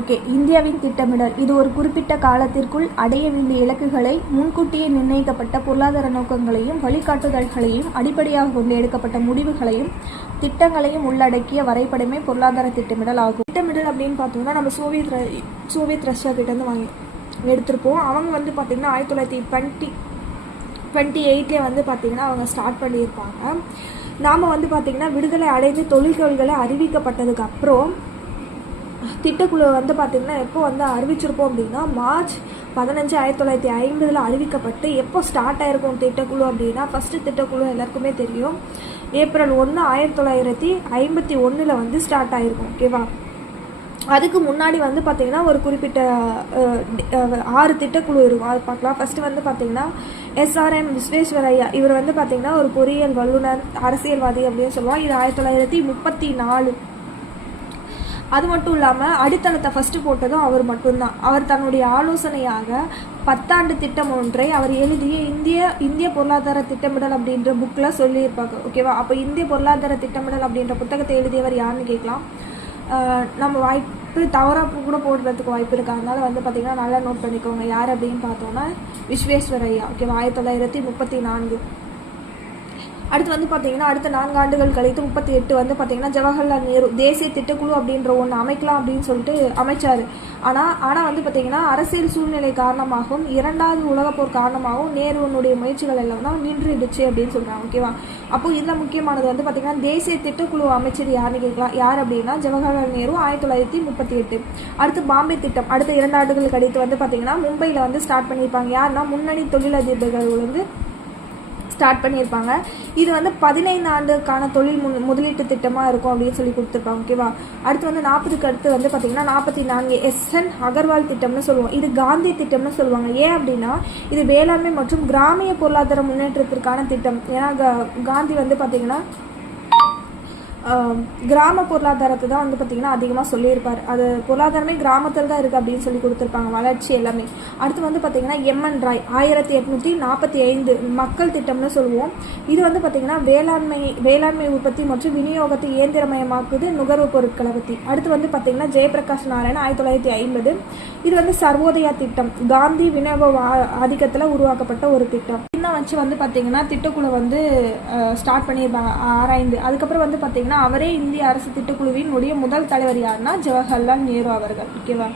Okay, இந்தியாவின் திட்டமிடல் இது ஒரு குறிப்பிட்ட காலத்திற்குள் அடைய வேண்டிய இலக்குகளை முன்கூட்டியே நிர்ணயிக்கப்பட்ட பொருளாதார நோக்கங்களையும் வழிகாட்டுதல்களையும் அடிப்படையாக கொண்டு எடுக்கப்பட்ட முடிவுகளையும் திட்டங்களையும் உள்ளடக்கிய வரைபடமே பொருளாதார திட்டமிடல் ஆகும். திட்டமிடல் அப்படின்னு பார்த்தோம்னா நம்ம சோவியத் ரஷ்யா கிட்டேருந்து எடுத்திருப்போம். அவங்க வந்து பார்த்திங்கன்னா 1928 வந்து பார்த்திங்கன்னா அவங்க ஸ்டார்ட் பண்ணியிருப்பாங்க. நாம் வந்து பார்த்திங்கன்னா விடுதலை அடைந்து தொழில்கொள்களை அறிவிக்கப்பட்டதுக்கு அப்புறம் திட்டக்குழு வந்து பார்த்திங்கன்னா எப்போ வந்து அறிவிச்சிருப்போம் அப்படின்னா March 15, 1950 அறிவிக்கப்பட்டு எப்போ ஸ்டார்ட் ஆகிருக்கும் திட்டக்குழு அப்படின்னா ஃபஸ்ட்டு திட்டக்குழு எல்லாருக்குமே தெரியும் April 1, 1951 வந்து ஸ்டார்ட் ஆகிருக்கும். ஓகேவா? அதுக்கு முன்னாடி வந்து பார்த்திங்கன்னா ஒரு குறிப்பிட்ட 6 திட்டக்குழு இருக்கும். அது பார்க்கலாம். ஃபஸ்ட்டு வந்து பார்த்திங்கன்னா SRM விஸ்வேஸ்வரய்யா, இவர் வந்து பார்த்திங்கன்னா ஒரு பொறியியல் வல்லுநர், அரசியல்வாதி அப்படின்னு சொல்லுவோம். இது 1934. அது மட்டும் இல்லாமல் அடித்தளத்தை ஃபஸ்ட்டு போட்டதும் அவர் மட்டும்தான். அவர் தன்னுடைய ஆலோசனையாக 10 ஆண்டு திட்டம் ஒன்றை அவர் எழுதிய இந்திய பொருளாதார திட்டமிடல் அப்படின்ற புக்கில் சொல்லியிருப்பாங்க. ஓகேவா? அப்போ இந்திய பொருளாதார திட்டமிடல் அப்படின்ற புத்தகத்தை எழுதியவர் யாருன்னு கேட்கலாம். நம்ம வாய்ப்பு தவறாக கூட போடுறதுக்கு வாய்ப்பு இருக்குது. அதனால் வந்து பார்த்திங்கன்னா நல்லா நோட் பண்ணிக்கோங்க. யார் அப்படின்னு பார்த்தோன்னா விஸ்வேஸ்வரய்யா. ஓகேவா? 1934. அடுத்து வந்து பார்த்திங்கன்னா அடுத்த 4 ஆண்டுகள் கழித்து 38 வந்து பார்த்திங்கன்னா ஜவஹர்லால் நேரு தேசிய திட்டக்குழு அப்படின்ற ஒன்று அமைக்கலாம் அப்படின்னு சொல்லிட்டு அமைச்சார். ஆனால் வந்து பார்த்திங்கன்னா அரசியல் சூழ்நிலை காரணமாகவும் 2வது உலகப்போர் காரணமாகவும் நேருவனுடைய முயற்சிகள் எல்லாம் தான் நின்றுடுச்சு அப்படின்னு சொல்கிறாங்க. ஓகேவா? அப்போது இதில் முக்கியமானது வந்து பார்த்திங்கன்னா தேசிய திட்டக்குழு அமைச்சர் யாருன்னு கேட்கலாம். யார் அப்படின்னா ஜவஹர்லால் நேரு 1938. அடுத்து பாம்பே திட்டம் அடுத்த 2 ஆண்டுகள் கழித்து வந்து பார்த்திங்கன்னா மும்பையில் வந்து ஸ்டார்ட் பண்ணியிருப்பாங்க. யாருன்னா முன்னணி தொழிலதிபர்கள் வந்து ஸ்டார்ட் பண்ணியிருப்பாங்க. இது வந்து 15 ஆண்டுக்கான தொழில் முதலீட்டு திட்டமாக இருக்கும் அப்படின்னு சொல்லி கொடுத்துருப்பாங்க. ஓகேவா? அடுத்து வந்து 40க்கு அடுத்து வந்து பார்த்திங்கன்னா 44 SN அகர்வால் திட்டம்னு சொல்லுவோம். இது காந்தி திட்டம்னு சொல்லுவாங்க. ஏன் அப்படின்னா இது வேளாண்மை மற்றும் கிராமிய பொருளாதார முன்னேற்றத்திற்கான திட்டம். ஏன்னா காந்தி வந்து பார்த்திங்கன்னா கிராம பொருளாதாரத்தை தான் வந்து பார்த்திங்கன்னா அதிகமாக சொல்லியிருப்பார். அது பொருளாதாரமே கிராமத்தில் தான் இருக்குது அப்படின்னு சொல்லி கொடுத்துருப்பாங்க. வளர்ச்சி எல்லாமே. அடுத்து வந்து பார்த்திங்கன்னா MN ராய் 1845 மக்கள் திட்டம்னு சொல்லுவோம். இது வந்து பார்த்திங்கன்னா வேளாண்மை உற்பத்தி மற்றும் விநியோகத்தை இயந்திரமயமாக்குது நுகர்வு பொருட்களை பற்றி. அடுத்து வந்து பார்த்திங்கன்னா ஜெயபிரகாஷ் நாராயண் 1950. இது வந்து சர்வோதயா திட்டம் காந்தி விநியோக ஆதிக்கத்தில் உருவாக்கப்பட்ட ஒரு திட்டம். இன்னும் வச்சு வந்து பார்த்திங்கன்னா திட்டக்குழு வந்து ஸ்டார்ட் பண்ணியிருப்பாங்க ஆராய்ந்து. அதுக்கப்புறம் வந்து பார்த்திங்கன்னா அவரே இந்திய அரசு திட்டக்குழுவின் முதல் தலைவர் யாருன்னா ஜவஹர்லால் நேரு அவர்கள். ஓகேவா?